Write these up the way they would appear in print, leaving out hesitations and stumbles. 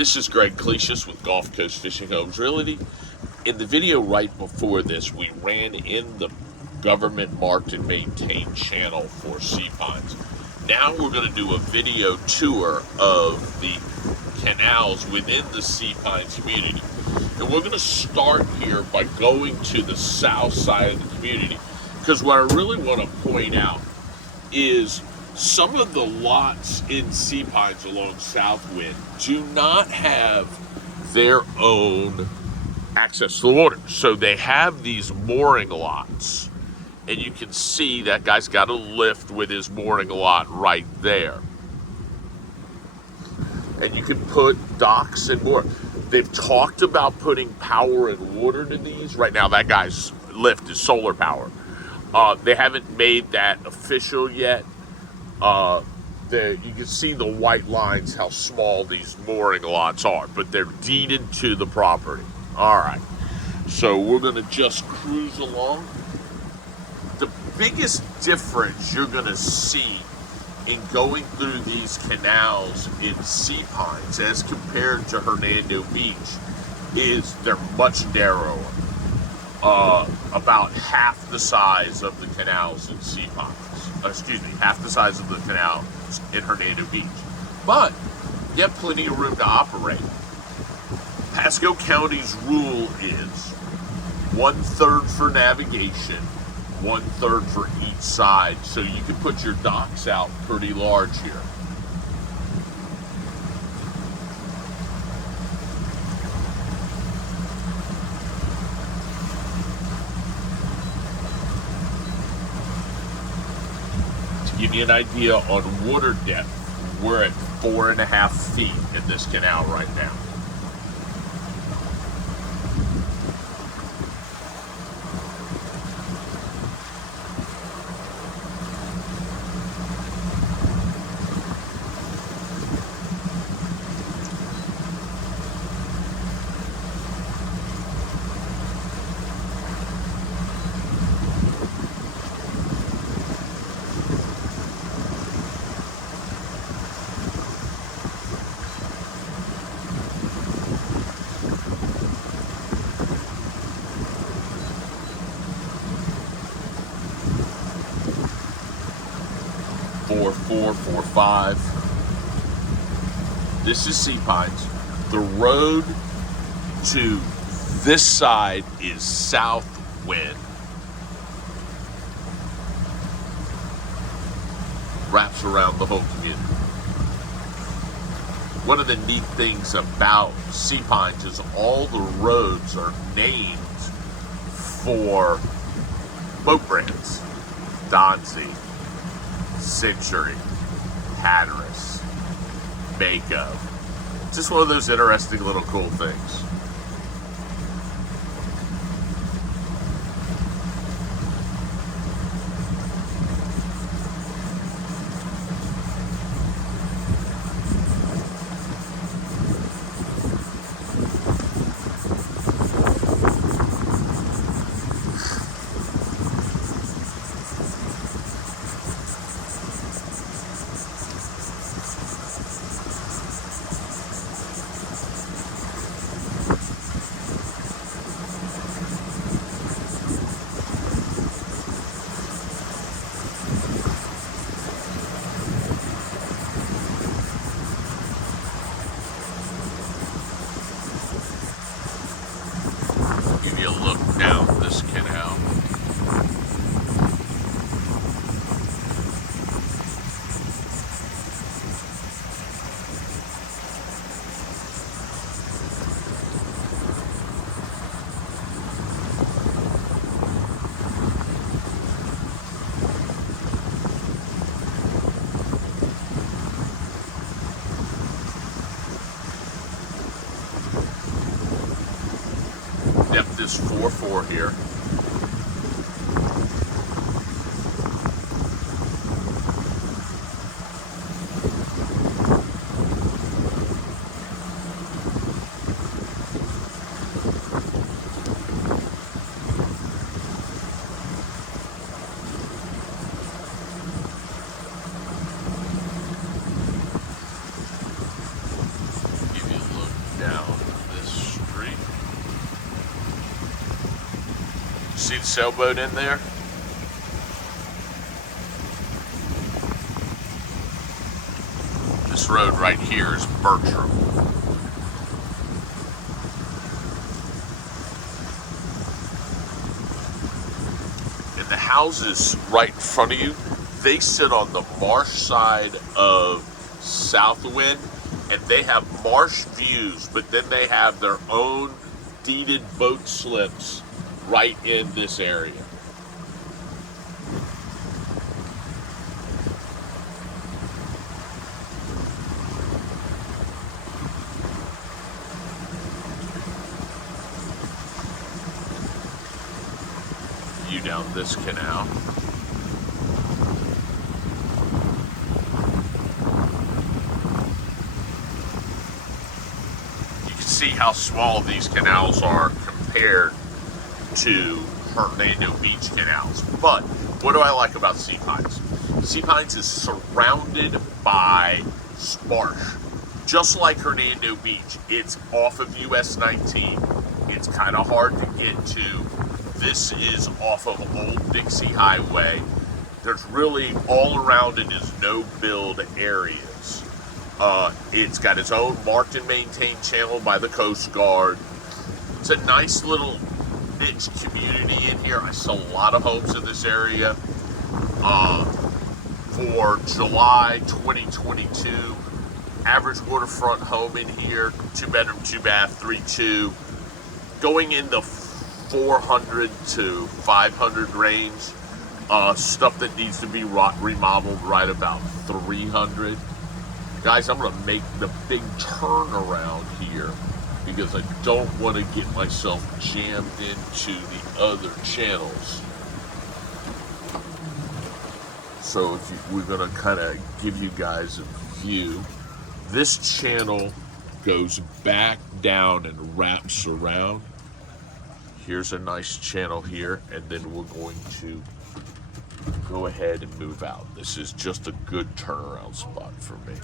This is Greg Clesius with Gulf Coast Fishing Homes Realty. In the video right before this, we ran in the government marked and maintained channel for sea pines. Now we're going to do a video tour of the canals within the sea pines community. And we're going to start here by going to the south side of the community, because what I really want to point out is some of the lots in sea pines along Southwind do not have their own access to the water. So they have these mooring lots, and you can see that guy's got a lift with his mooring lot right there. And you can put docks and more. They've talked about putting power and water to these. Right now, that guy's lift is solar power. They haven't made that official yet. You can see the white lines, how small these mooring lots are, but they're deeded to the property. All right, so we're going to just cruise along. The biggest difference you're going to see in going through these canals in sea pines as compared to Hernando Beach is they're much narrower. About half the size of the canals in sea pines. Half the size of the canals in Hernando Beach. But you have plenty of room to operate. Pasco County's rule is 1/3 for navigation, 1/3 for each side. So you can put your docks out pretty large here. Give you an idea on water depth, we're at 4.5 feet in this canal right now. Four, 5. This is sea pines. The road to this side is Southwind. Wraps around the whole community. One of the neat things about sea pines is all the roads are named for boat brands. Donsey, Century, Hatteras, Mako. Just one of those interesting little cool things. Look down this canal. Depth is 4.4 here. Give you a look See the sailboat in there? This road right here is Bertram. And the houses right in front of you, they sit on the marsh side of Southwind, and they have marsh views, but then they have their own deeded boat slips right in this area. View down this canal. See how small these canals are compared to Hernando Beach canals. But what do I like about Sea Pines? Sea Pines is surrounded by marsh. Just like Hernando Beach, it's off of US 19. It's kind of hard to get to. This is off of Old Dixie Highway. There's really, all around it is no build areas. It's got its own marked and maintained channel by the Coast Guard. It's a nice little niche community in here. I saw a lot of homes in this area. For July 2022, average waterfront home in here, 2-bedroom, 2-bath, 3.2, going in the 400 to 500 range. Stuff that needs to be remodeled right about 300. Guys, I'm going to make the big turnaround here because I don't want to get myself jammed into the other channels. So we're going to kind of give you guys a view. This channel goes back down and wraps around. Here's a nice channel here, and then we're going to go ahead and move out. This is just a good turnaround spot for me.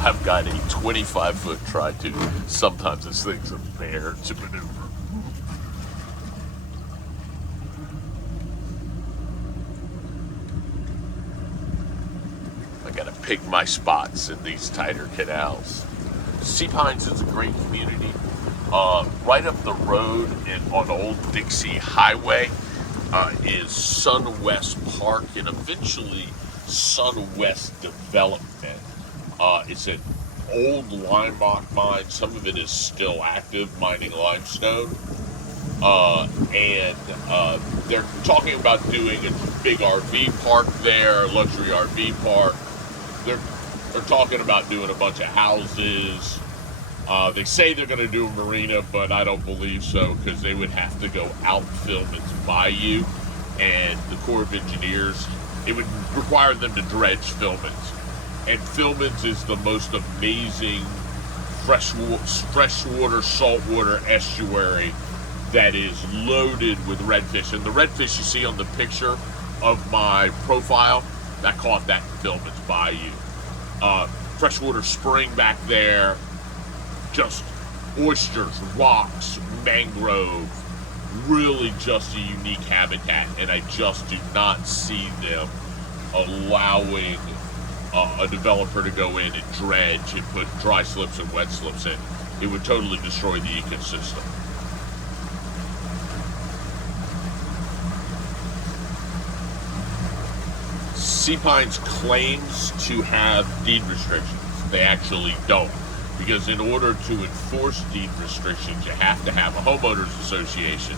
I've got a 25-foot tri-tube. Sometimes this thing's a bear to maneuver. I gotta pick my spots in these tighter canals. Sea Pines is a great community. Right up the road on Old Dixie Highway is SunWest Park and eventually SunWest Development. It's an old limeblock mine. Some of it is still active, mining limestone. And they're talking about doing a big RV park there, luxury RV park. They're talking about doing a bunch of houses. They say they're going to do a marina, but I don't believe so because they would have to go out Philman's Bayou, and the Corps of Engineers, it would require them to dredge Philman's. And Philman's is the most amazing freshwater, saltwater estuary that is loaded with redfish. And the redfish you see on the picture of my profile, that caught that in Philman's Bayou. Freshwater spring back there, just oysters, rocks, mangrove, really just a unique habitat, and I just do not see them allowing a developer to go in and dredge and put dry slips and wet slips in. It would totally destroy the ecosystem. Sea Pines claims to have deed restrictions. They actually don't. Because in order to enforce deed restrictions, you have to have a homeowners association.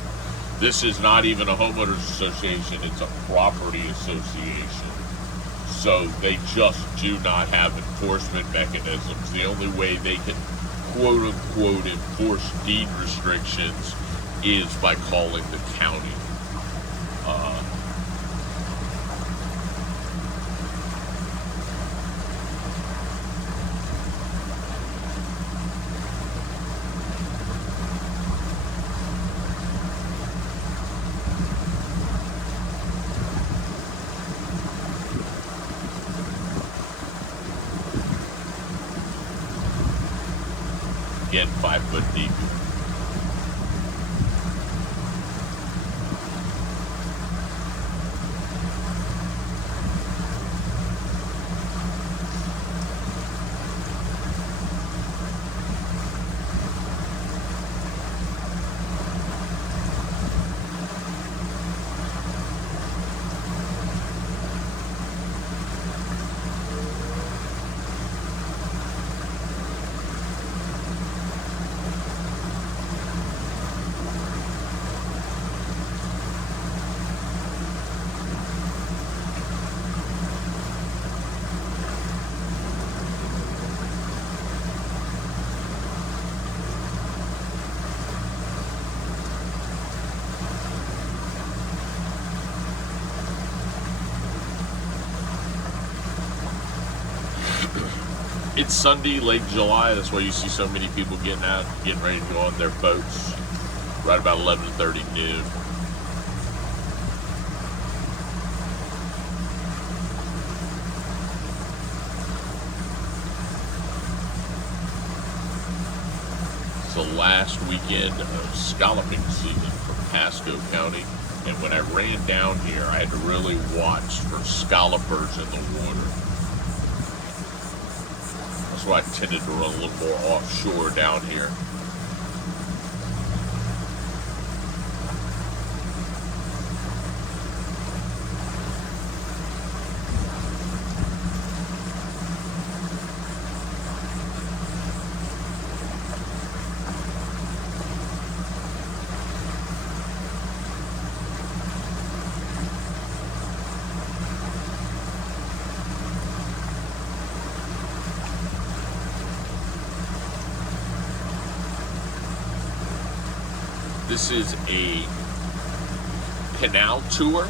This is not even a homeowners association, it's a property association. So they just do not have enforcement mechanisms. The only way they can quote unquote enforce deed restrictions is by calling the county. again 5 foot deep. It's Sunday, late July. That's why you see so many people getting out, getting ready to go on their boats right about 11:30 noon. It's the last weekend of scalloping season for Pasco County. And when I ran down here, I had to really watch for scallopers in the water. That's why I tended to run a little more offshore down here. This is a canal tour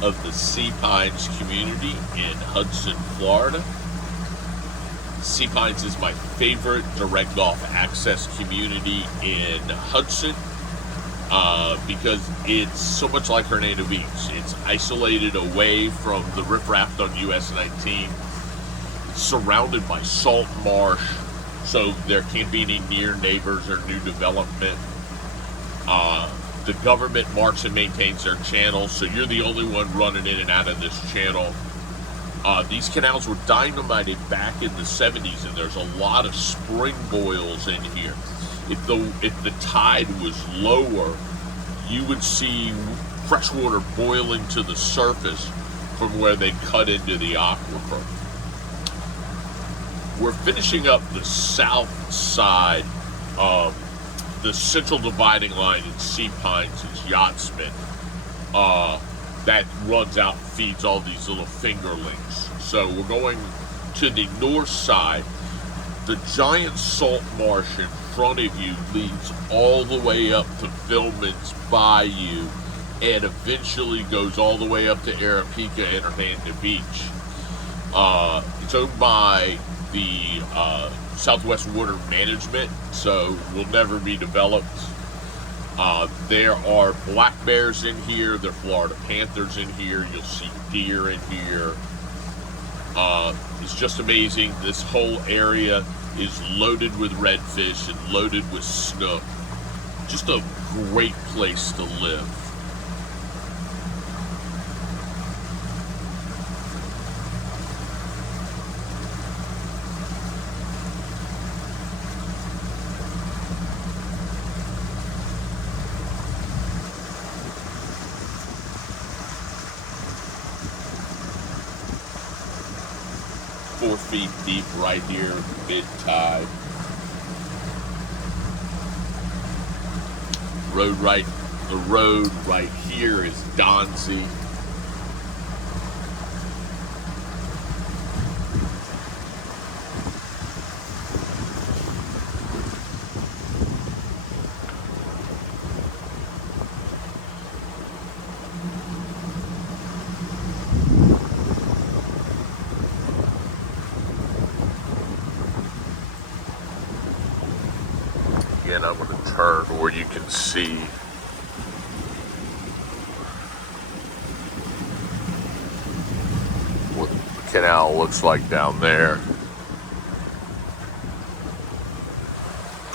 of the Sea Pines community in Hudson, Florida. Sea Pines is my favorite direct Gulf access community in Hudson because it's so much like Hernando Beach. It's isolated away from the riffraff on US 19. It's surrounded by salt marsh, so there can't be any near neighbors or new development. The government marks and maintains their channel, so you're the only one running in and out of this channel. These canals were dynamited back in the 70s, and there's a lot of spring boils in here. If the tide was lower, you would see fresh water boiling to the surface from where they cut into the aquifer. We're finishing up the south side of the central dividing line in Sea Pines is Yachtsman. That runs out and feeds all these little fingerlings. So we're going to the north side. The giant salt marsh in front of you leads all the way up to Villman's Bayou and eventually goes all the way up to Arapica and Hernando Beach. It's owned by the Southwest Water Management, so will never be developed. There are black bears in here, there are Florida panthers in here, you'll see deer in here. It's just amazing. This whole area is loaded with redfish and loaded with snook. Just a great place to live. Feet deep right here, mid-tide. The road right here is Donsey. Again, I'm going to turn where you can see what the canal looks like down there.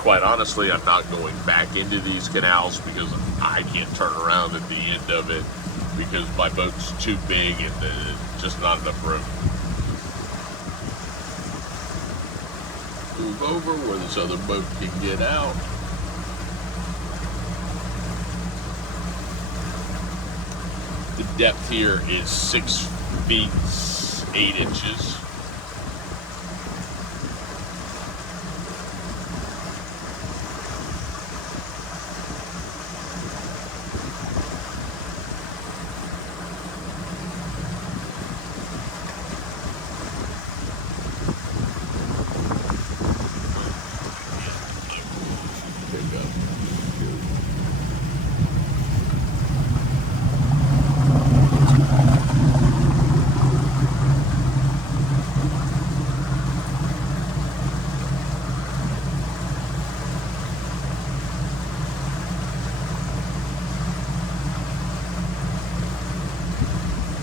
quite honestly, I'm not going back into these canals because I can't turn around at the end of it because my boat's too big and just not enough room. Move over where this other boat can get out. The depth here is 6 feet 8 inches.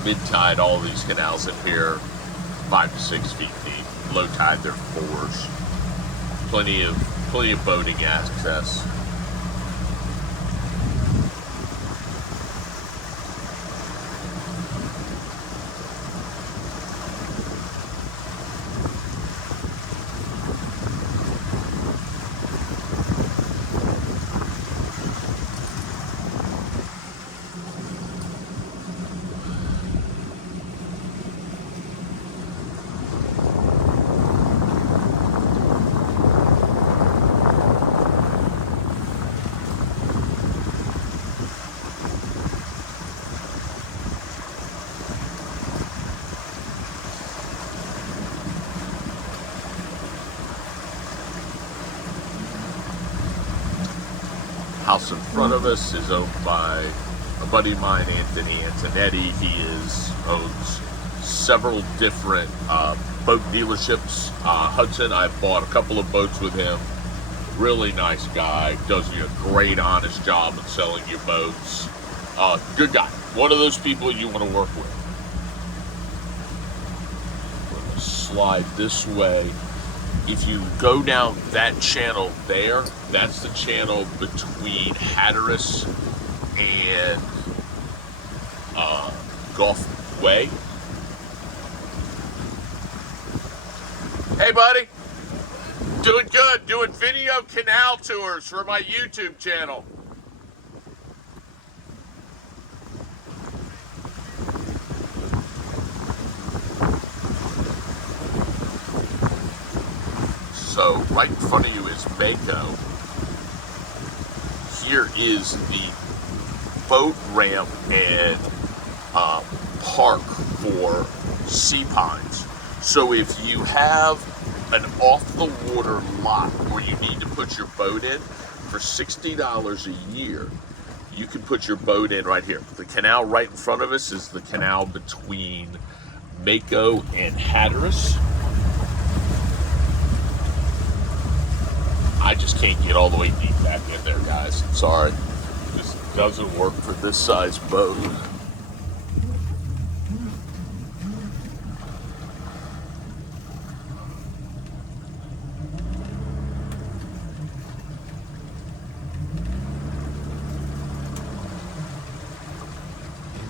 Mid-tide, all these canals in here, 5 to 6 feet deep. Low tide, they're 4s. Plenty of boating access. House in front of us is owned by a buddy of mine, Anthony Antonetti. He owns several different boat dealerships. Hudson, I bought a couple of boats with him. Really nice guy. Does you a great, honest job of selling your boats. Good guy. One of those people you want to work with. We're going to slide this way. If you go down that channel there, that's the channel between Hatteras and Gulf Way. Hey, buddy. Doing good. Doing video canal tours for my YouTube channel. So right in front of you is Mako. Here is the boat ramp and park for sea pines. So if you have an off-the-water lot where you need to put your boat in, for $60 a year, you can put your boat in right here. The canal right in front of us is the canal between Mako and Hatteras. I just can't get all the way deep back in there, guys. I'm sorry. This doesn't work for this size boat. And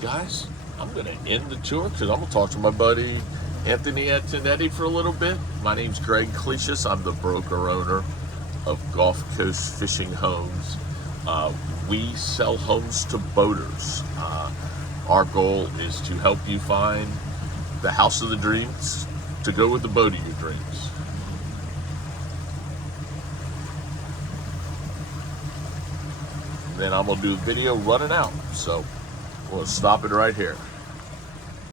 guys, I'm going to end the tour because I'm going to talk to my buddy Anthony Antonetti for a little bit. My name's Greg Clesius. I'm the broker owner of Gulf Coast Fishing Homes. We sell homes to boaters. Our goal is to help you find the house of the dreams to go with the boat of your dreams. Then I'm gonna do a video running out. So we'll stop it right here.